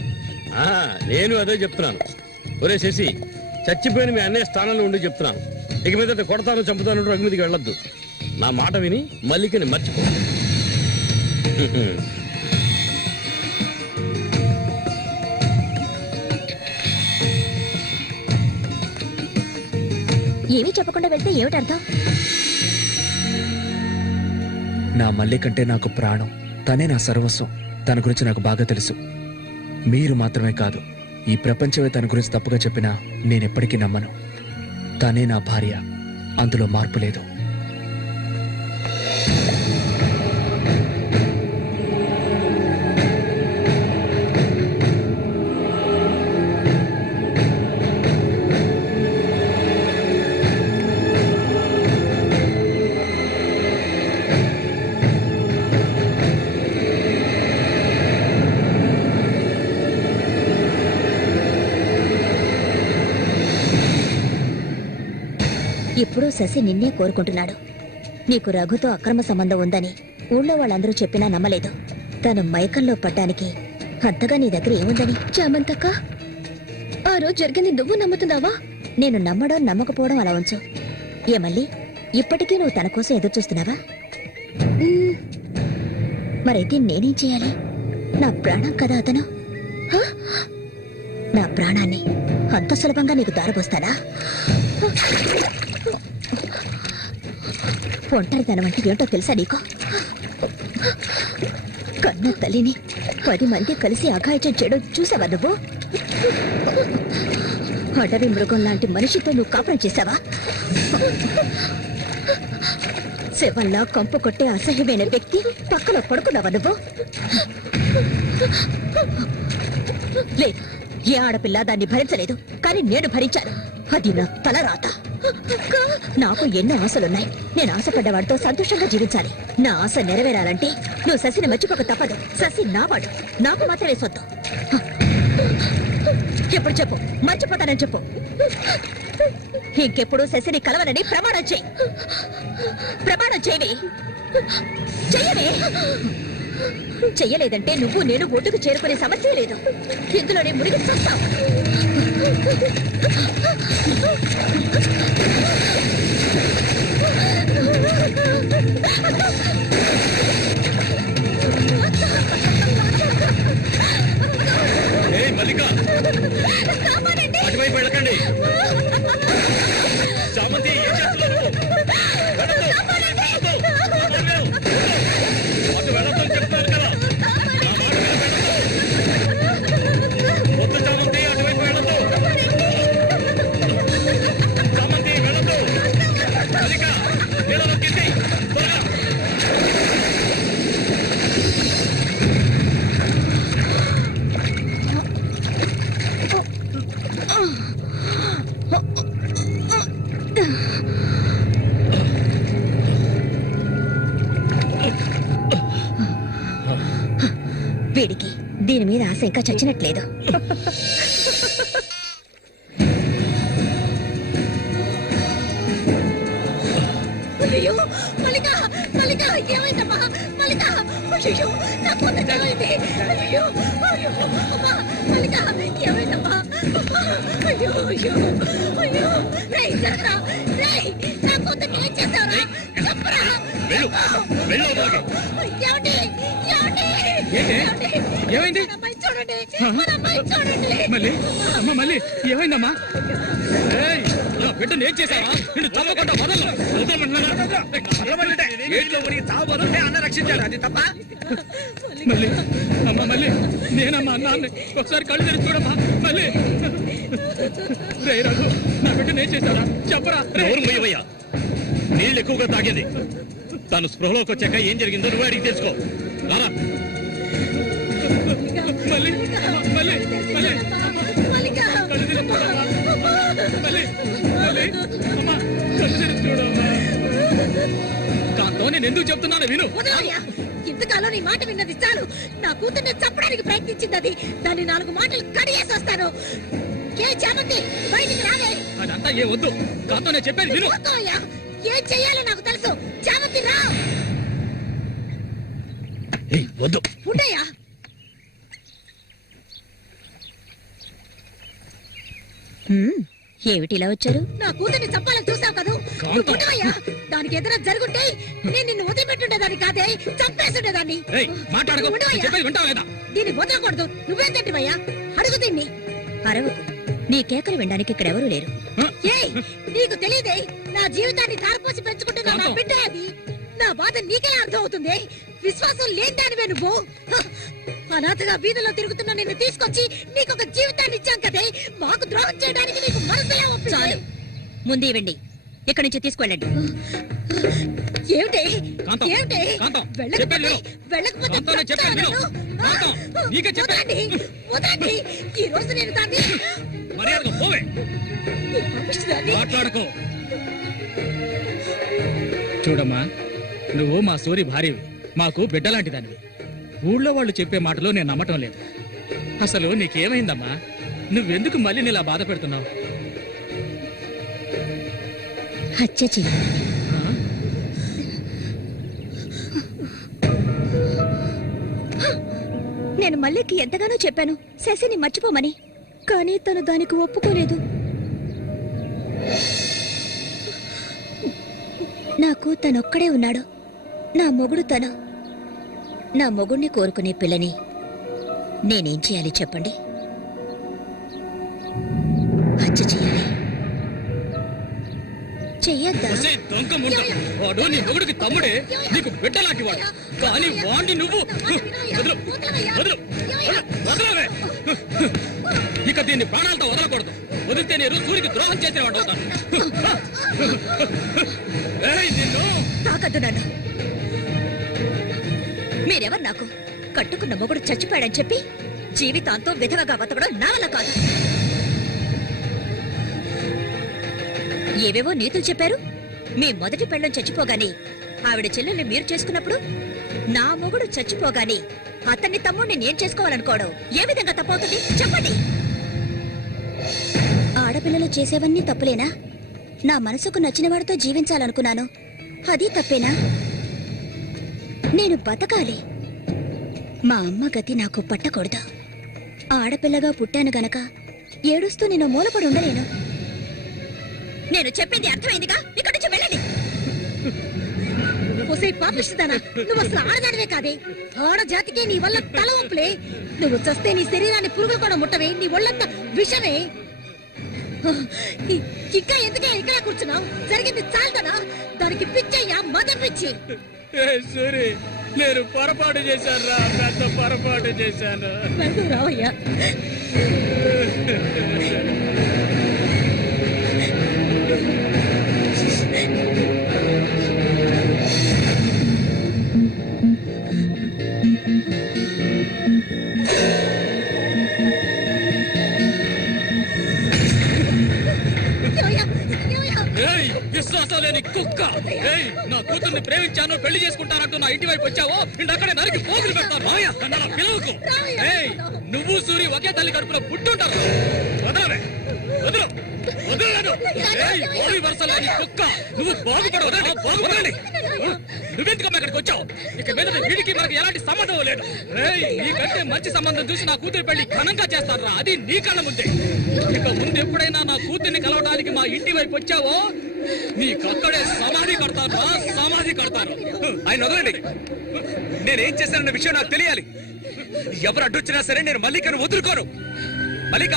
నేను అదే చెప్తున్నాను. ఒరే శశి, చచ్చిపోయిన మీ అన్నయ్య స్థానంలో ఉండి చెప్తున్నాను. ఇక మీద కొడతాను చంపుతాను రఘు మీదకి వెళ్ళొద్దు. నా మాట విని మల్లికని మర్చిపో. ఏమీ చెప్పకుండా వెళ్తే ఏమిటి అర్థం? నా మల్లి కంటే నాకు ప్రాణం, తనే నా సర్వస్వం. తన గురించి నాకు బాగా తెలుసు. మీరు మాత్రమే కాదు, ఈ ప్రపంచమే తన గురించి తప్పుగా చెప్పినా నేనెప్పటికీ నమ్మను. తనే నా భార్య, అందులో మార్పు లేదు. ఇప్పుడు శశి నిన్నే కోరుకుంటున్నాడు. నీకు రఘుతో అక్రమ సంబంధం ఉందని ఊళ్ళో వాళ్ళందరూ చెప్పినా నమ్మలేదు. తను మైకంలో పడ్డానికి అంతగా నీ దగ్గర ఏముందని? చామంతక్క, ఆ రోజు జరిగింది నువ్వు నమ్ముతున్నావా? నేను నమ్మడం నమ్మకపోవడం అలా ఉంచు. ఏ మళ్ళీ ఇప్పటికీ నువ్వు తన కోసం ఎదురు చూస్తున్నావా? మరైతే నేనేం చేయాలి? నా ప్రాణం కదా అతను. నా ప్రాణాన్ని అంత సులభంగా నీకు దారపోస్తానా? ఒంటరితనం అంటే ఏంటో తెలుసా నీకు? కన్న తల్లిని 10 మంది కలిసి అఘాయిత్యం చేయడం చూసావా నువ్వు? అడవి మృగం లాంటి మనిషితో నువ్వు కాపురం చేశావా? శవంలా కంపు కొట్టే అసహ్యమైన వ్యక్తి పక్కలో పడుకున్నావా నువ్వు? లేదు, ఏ ఆడపిల్ల దాన్ని భరించలేదు, కానీ నేను భరించాను. అది నా తలరాత. నాకు ఎన్నో ఆశలున్నాయి. నేను ఆశపడ్డవాడితో సంతోషంగా జీవించాలి. నా ఆశ నెరవేరాలంటే నువ్వు శశిని మర్చిపోక తప్పదు. శశి నావాడు, నాకు మాత్రమే సొత్తు. ఎప్పుడు చెప్పు, మర్చిపోతానని చెప్పు. ఇంకెప్పుడు శశిని కలవనని ప్రమాణం చేయి. ప్రమాణం చేయవే. చెయ్యవే. చెయ్యలేదంటే నువ్వు నేను ఒడ్డుకు చేరుకునే సమస్య లేదు. ఇందులోనే మునిగి చూస్తావు. అటువైపు వెళ్ళకండి. చామంతి, ఏం చేస్తున్నావు? అటు వెళ్ళొద్దని చెప్తాను కదా. వద్దు చామంతి, అటువైపు వెళ్ళొద్దు. చామంతి వెళ్ళొద్దు. మల్లిక, నీళ్ళలో కింది త్వరగా. వీడికి దీని మీద ఆశ ఇంకా చచ్చినట్లేదు. అయ్యో మల్లిక, మల్లిక ఏమైందమ్మా? మల్లిక, అయ్యో నా కొంత జరిగింది. అయ్యో అయ్యో అమ్మా, మల్లిక ఏమైందమ్మా? అయ్యో అయ్యో అయ్యో. రేయ్ జరగరా, రేయ్ నా కొంతకి ఏం చేస్తావరా? చెప్పరా. ఏమండి, ఏమండి, ఏమైంది? అమ్మాయి చూడండి, మన అమ్మాయి చూడండి. మళ్ళీ అమ్మ, మళ్ళీ ఏమైందమ్మా? బిడ్డను ఏం చేశావా? నిన్ను చంపకుండా వదలను. అన్న రక్షించాడు, అది తప్ప. మళ్ళీ అమ్మ, మళ్ళీ నేనమ్మా అన్నాన్ని ఒకసారి కళ్ళు తెరిచి చూడమ్మా. మళ్ళీ రే రఘు, నా బిడ్డను ఏం చేశారా? చెప్పరా. ఎవరు మొయ్యవయ్యా? నీళ్ళు ఎక్కువగా తాగేది. తను స్పృహలోకి వచ్చాక ఏం జరిగిందో నువ్వు అడిగి తెలుసుకో. రారా. మళ్ళీ మళ్ళీ మళ్ళీ మల్లిక, కళ్ళు తెరిచి చూడమ్మా. మళ్ళీ మళ్ళీ అమ్మా, కళ్ళు తెరిచి చూడమ్మా. కాంతో నేను ఎందుకు చెప్తున్నాను విను. వదలయ్యా. ఇంతకాలం నీ మాట విన్నది చాలు. నా కూతుర్ని చంపడానికి ప్రయత్నించింది అది. దాన్ని 4 మాటలు కడిగేసి వస్తాను. ఏ చామంతి, బయటికి రాలే. అదంతా ఏ వద్దు. కాంతో నేను చెప్పేది విను. వద్దయ్యా, ఏం చెయ్యాలో నాకు తెలుసు. చామంతి రా. వద్దు. ఉండయ్యా. ఏమిటి ఇలా వచ్చారు? నా కూతుర్ని చంపాలని చూసావు కదా. నువ్వు ఉండవయ్యా. దానికి ఎదురు జరుగుంటే నేను నిన్ను వదిలిపెట్టుండేదాన్ని కాదే, చంపేస్తుండేదాన్ని. మాట్లాడుకో. ఉండవయ్యా. చెప్పేది వింటావా లేదా? దీన్ని వదలకూడదు. నువ్వేం తింటివయ్యా? అడుగు దీన్ని. అరవు. నీ కేకలు వినడానికి ఇక్కడ ఎవరూ లేరు. ఏయ్, నీకు తెలియదే నా జీవితాన్ని ధారపోసి పెంచుకుంటున్నా నా బిడ్డ అది. నా బాధ నీకెలా అర్థం అవుతుంది? విశ్వాసం లేదానివే నువ్వు. అనాథగా వీధిలో తిరుగుతున్నా నిన్ను తీసుకొచ్చి నీకొక జీవితాన్ని ఇచ్చాం కదే. మాకు ద్రోహం చేయడానికి నీకు మనసులే ఒప్పింది. చాలు, ముందు ఇవ్వండి. ఇక్కడి నుంచి తీసుకెళ్ళండి. ఏమిటి కాంతం, ఏమిటి? కాంతం, వెళ్ళకపోతే చెప్పేది విను. వెళ్ళకపోతే కాంతం, నేను చెప్పేది విను. కాంతం, నీకే చెప్పేది. వదలండి, వదలండి. ఈ రోజు నేను దాన్ని మర్యాదగా పోవే, ఈ పంపిస్తుందాన్ని మాట్లాడకు. చూడమ్మా, నువ్వు మా సూరి భార్యవి, మాకు బిడ్డలాంటి దానివి. ఊళ్ళో వాళ్ళు చెప్పే మాటలు నేను నమ్మటం లేదు. అసలు నీకేమైందమ్మా? నువ్వెందుకు మళ్ళీ నీలా బాధ పెడుతున్నావు? హత్య చెయ్యి. నేను మల్లికి ఎంతగానో చెప్పాను శశిని మర్చిపోమని, కానీ తను దానికి ఒప్పుకోలేదు. నాకు తనొక్కడే ఉన్నాడు. నా మొగుడు తను. నా మొగుడిని కోరుకునే పిల్లని నేనేం చేయాలి చెప్పండి? హత్య చెయ్యాలి. చెయ్యొద్దా? ఒసేయ్ దొంగ ముండ, వాడు నీ మొగుడికి తమ్ముడే, నీకు బిడ్డలాంటి వాడు. కానీ వాణ్ణి నువ్వు వదలు, వదలు, వదలవే. ఇక దీన్ని ప్రాణాలతో వదలకూడదు. వదిలితే నేను సూరికి ద్రోహం చేసిన వాడు అవుతాను. ఏయ్, నిన్ను తాకద్దు నన్ను. మీరెవరు నాకు? కట్టుకున్న మొగుడు చచ్చిపోయాడని చెప్పి జీవితాంతం విధవగా బతకడం నా వల్ల కాదు. ఏవేవో నీతులు చెప్పారు. మీ మొదటి పెళ్ళం చచ్చిపోగానే ఆవిడ చెల్లెల్ని మీరు చేసుకున్నప్పుడు నా మొగుడు చచ్చిపోగానే అతన్ని తమ్ముడిని నేను చేసుకోవాలనుకోవడం ఏ విధంగా తప్పవుతుంది చెప్పండి? ఆడపిల్లలు చేసేవన్నీ తప్పులేనా? నా మనసుకు నచ్చిన వాడితో జీవించాలనుకున్నాను, అది తప్పేనా? నేను బతకాలి. మా అమ్మ గతి నాకు పట్టకూడదు. ఆడపిల్లగా పుట్టాను గనక ఏడుస్తూ నేను మూలపడి ఉండలేను. నేను చెప్పింది అర్థమైందిగా? ఇక్కడి నుంచి వెళ్ళండి. పాపిస్తానా? నువ్వు అసలు ఆడదానివే కాదే. ఆడ జాతికే నీ వల్ల తల ఒప్పులే. నువ్వు చస్తే నీ శరీరాన్ని పురుగులు కూడా ముట్టవే. నీ ఒళ్ళంతా విషమే. ఇంకా ఎందుకే ఇక్కడ కూర్చున్నావు? జరిగింది చాలుదనా? దానికి పిచ్చయ్యా, మదం పిచ్చి. సూరి, నేను పొరపాటు చేశాను రా, పెద్ద పొరపాటు చేశాను. రావయ్యా. విశ్వాసం లేని కుక్క. ఏయ్, నా కూతుర్ని ప్రేమించాను, పెళ్లి చేసుకుంటానంటూ నా ఇంటి వైపు వచ్చావో ఇంటక్కడే నరికి పోగులు పెడతాను. నా పిల్లలకు. ఏయ్, నువ్వు సూరి ఒకే తల్లి కడుపులో పుట్టుంటారు. వదలవే, వదలు, వదలను. ఏయ్, ఓడి వరుస లేని కుక్క, నువ్వు బాగుపడవు. బాగుపడాలి. నువ్వెందుకమ్మా ఇక్కడికి వచ్చావు? ఇక మీద వీడికి మనకి ఎలాంటి సంబంధం లేదు. ఏయ్, నీకంటే మంచి సంబంధం చూసి నా కూతురి పెళ్లి ఘనంగా చేస్తారా? అది నీ కళ్ళ ముందే. ఇక ముందు ఎప్పుడైనా నా కూతుర్ని కలవడానికి మా ఇంటి వైపు వచ్చావో నీకక్కడే సమాధి కడతారు, సమాధి కడతారు. ఆయన వదలండి. నేనేం చేశానన్న విషయం నాకు తెలియాలి. ఎవరు అడ్డొచ్చినా సరే నేను మల్లికను వదులుకోను. మల్లిక,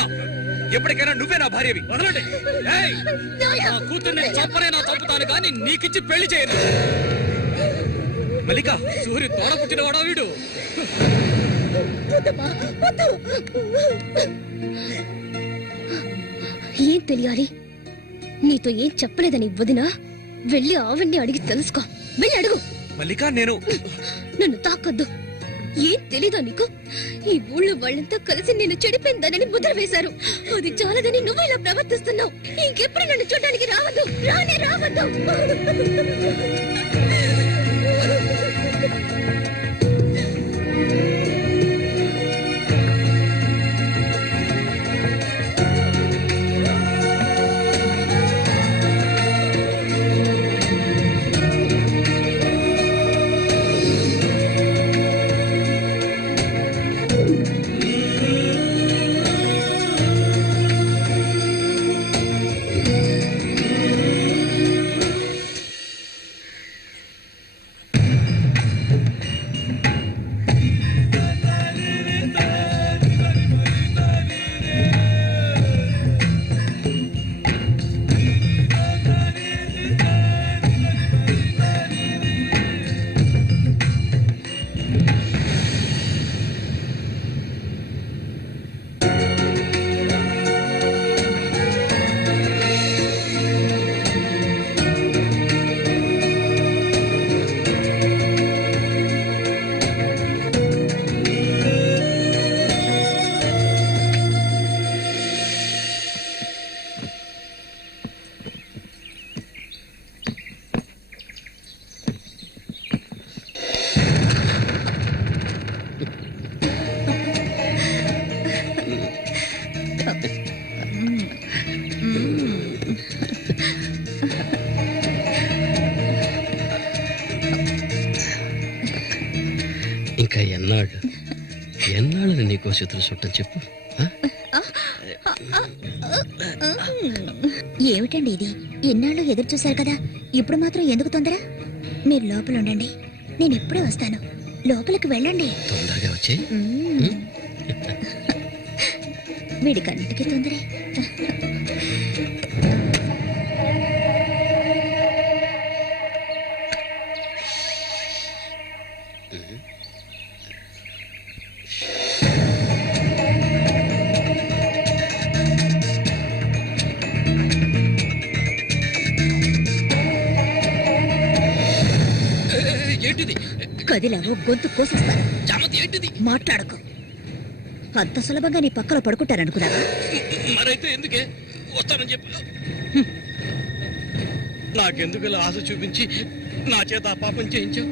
ఎప్పటికైనా నువ్వే నా భార్యవి. వదలండి. ఏయ్, నా కూతుర్ని చంపనైనా చంపుతాను కానీ నీకిచ్చి పెళ్లి చేయను. మల్లిక, సూరి తోడ పుట్టినవాడా వీడు? ఏం తెలియాలి? నీతో ఏం చెప్పలేదని వదినా. వెళ్ళి ఆవిడ్ని అడిగి తెలుసుకో. వెళ్ళి అడుగు. మల్లిక, నేను నన్ను తాకొద్దు. ఏం తెలీదా నీకు? ఈ ఊళ్ళో వాళ్ళంతా కలిసి నేను చెడిపోయిందనని ముద్ర వేశారు. అది చాలదని నువ్వు ఇలా ప్రవర్తిస్తున్నావు. ఇంకెప్పుడు నన్ను చూడడానికి రావద్దు. రానే రావద్దు. ఇంకా ఎన్నాళ్ళు నీకో చేతులు చుట్టం చెప్పు. ఏమిటండి ఇది? ఎన్నాళ్ళు ఎదురు చూశారు కదా, ఇప్పుడు మాత్రం ఎందుకు తొందర? మీరు లోపల ఉండండి, నేను ఇప్పుడే వస్తాను. లోపలికి వెళ్ళండి. తొందరగా వచ్చే. వీడికన్నిటికీ తొందరే. ఏంటిది? కదిలావో గొంతు కోసేస్తాను. చామంతి ఏంటిది? మాట్లాడకు. అంత సులభంగా నీ పక్కన పడుకుంటారనుకున్నావా? మరైతే ఎందుకే వస్తానని చెప్పు. నాకెందుకు ఇలా ఆశ చూపించి నా చేత ఆ పాపం చేయించావు?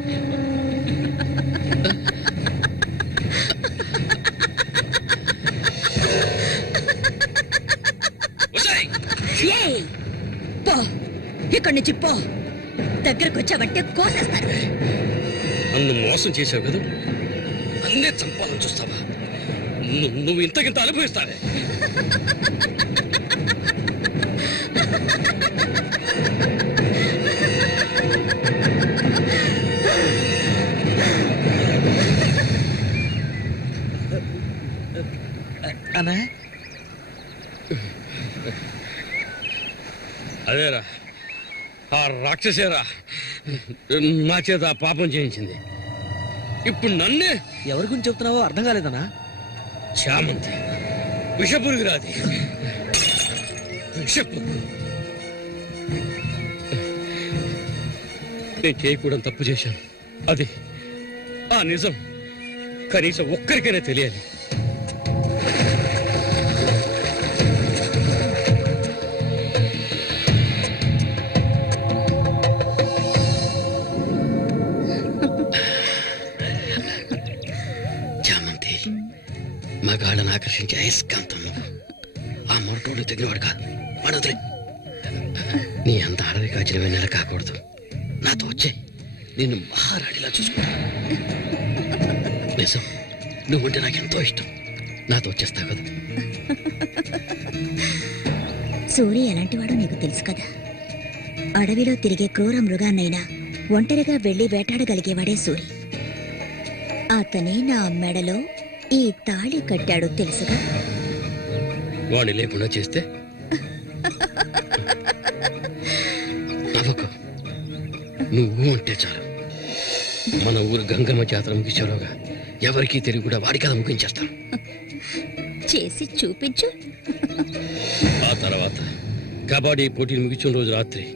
ఏయ్, పో, ఇక్కడి నుంచి పో. దగ్గరకు వచ్చావంటే కోసేస్తాను. నన్ను మోసం చేసావు కదా, అన్నే చంపాలని చూస్తావా? నువ్వు ఇంతకింత అనుభవిస్తావే. అన్నా అదేరా, ఆ రాక్షసేరా నా చేత ఆ పాపం చేయించింది. ఇప్పుడు నన్నే. ఎవరి గురించి చెప్తున్నావో అర్థం కాలేదన్నా. చామంతి విషపురుగురాది, విషపురుగు. నేను చేయకూడదు తప్పు చేశాను. అది ఆ నిజం కనీసం ఒక్కరికైనా తెలియాలి. చామంతి మగాళ్ళను ఆకర్షించే అయస్కాంతం నువ్వు. ఆ మొరటోడు తగినవాడు కాదు, వాడొదిలే. నీ అంత అడవి కాచిన వెన్నెల కాకూడదు. నాతో వచ్చే నేను మహారాణిలా చూసుకుంటా. నిజం, నువ్వుంటే నాకెంతో ఇష్టం. నాతో వచ్చేస్తావు కదా. సూర్య ఎలాంటివాడో నీకు తెలుసు కదా. అడవిలో తిరిగే క్రూర మృగాన్నైనా ఒంటరిగా వెళ్లి వేటాడగలిగేవాడే సూరి. అతనే నా మెడలో ఈ తాళి కట్టాడు తెలుసుగా. వాణ్ణి లేకుండా చేస్తే నవ్వకు. నువ్వు అంటే చాలు. మన ఊరు గంగమ్మ జాతర ముగించేలోగా ఎవరికీ తెలివి కూడా వాడి కథ ముగించేస్తాను. చేసి చూపించు. ఆ తర్వాత కబడ్డీ పోటీలు ముగించిన రోజు రాత్రి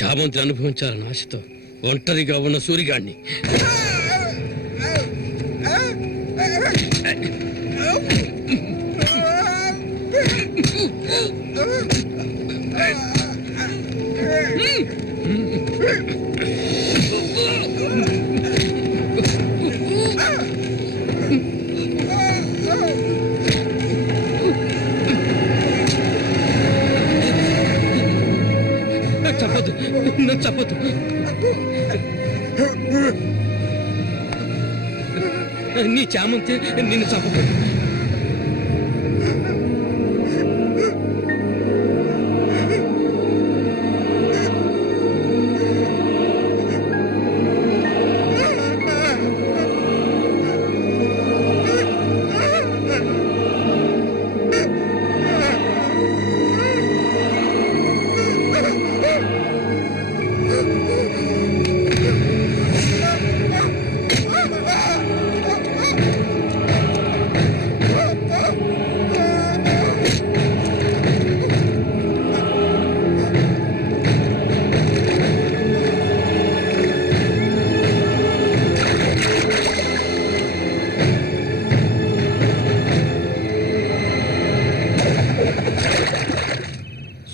చామంతిని అనుభవించాలని ఆశతో ఒంటరిగా ఉన్న సూరిగాడిని చంపదు, నన్ను చంపదు. నీ చామంతి నిన్ను చంపదు.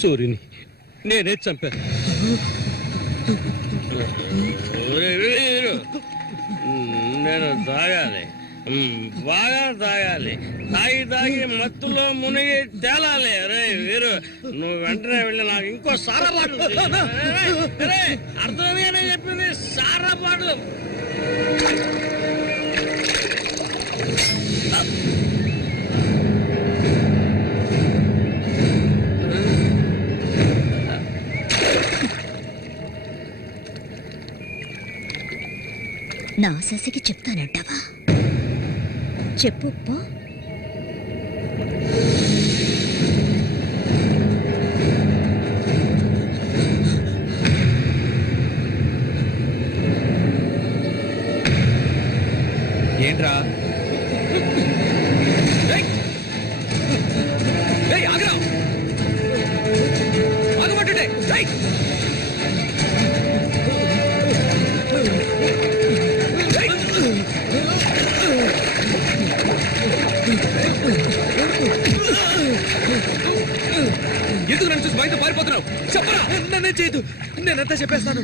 సూర్యుని నేనే చంపాను. నేను తాగాలి, బాగా తాగాలి. తాగి మత్తులో మునిగి తేలాలి. అరే వీరు, నువ్వు వెంటనే వెళ్ళి నాకు ఇంకో సారా బాటలు అర్థమే చెప్పింది. సారా బాటలు నా శశికి చెప్తానంటావా? చెప్పు పో. ఏంట్రా ఆగరా ఆగమంటుంటే ఎందుకు నన్ను చూసి బయట పారిపోతున్నావు? చెప్పరా. నన్నే చేయదు, నేనంతా చెప్పేస్తాను.